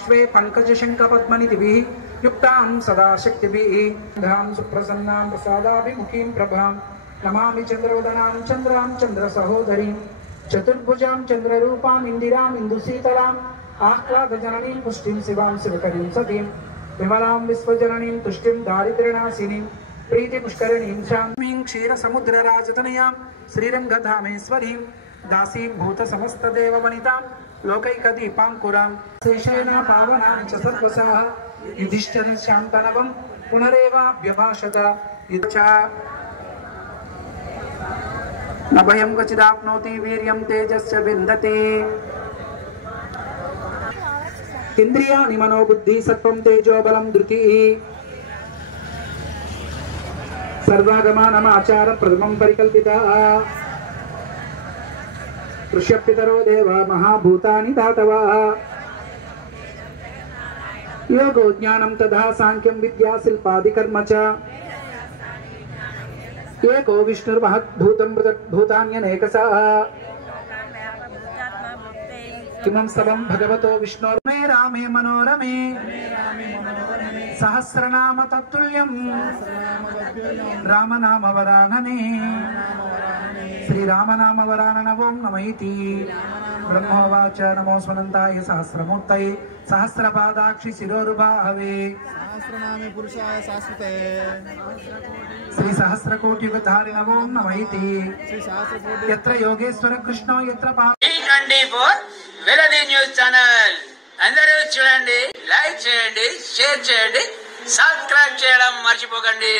पार्श्वे पंकजशङ्खपद्मनिधिभिः युक्तां सदा शक्तिभिः धां सुप्रसन्नां प्रसादाभिमुखीं प्रभां नमामि चन्द्रवदनां चन्द्रां चन्द्रसहोदरीं चतुर्भुजां चन्द्ररूपाम् इंदिराम् इंदुशीतलाम् आह्लादजननीं पुष्टिं शिवां शिवकरीं सतीं विमलां विश्वजननीं तुष्टिं दारिद्र्यनाशिनीं प्रीतिपुष्करणीं शान्तिं क्षीरसमुद्रराजतनयां श्रीरङ्गधामेश्वरीं दासीं भूतसमस्तदेववनितां लोकैकदीपाङ्कुरां शेषेण पावनां च सर्वसाः युधिष्ठिरं शान्तनवं पुनरेवाभ्यभाषत इच्छा न भयं क्वचिदाप्नोति वीर्यं तेजस्य विन्दति इंद्रियाणि मनोबुद्धि सत्वं तेजो बलं धृतिः सर्वागमानमाचार प्रथमं परिकल्पितः ऋष्यपितरो देव महाभूतानि धातवः योगो ज्ञानं तथा सांख्यं विद्या शिल्पादिकर्म च एको विष्णुर्महद्भूतं भूतान्यनेकशः किमं स्तवं भगवतो विष्णोर्मे रामे मनोरमे सहस्रनाम तत्तुल्यं रामनाम वरानने श्रीरामनाम वराननवों नमैति ब्रह्मोवाच नमो स्वनन्ताय सहस्रमूर्तये सहस्रपादाक्षि शिरोरुबाहवे सहस्रनामे पुरुषाय शाश्वते श्री सहस्रकोटियुगधारिणवों नमैति यत्र योगेश्वर कृष्णो यत्र వెలది న్యూస్ ఛానల్ అందరూ చూడండి, లైక్ చేయండి, షేర్ చేయండి, సబ్స్క్రైబ్ చేయడం మర్చిపోకండి.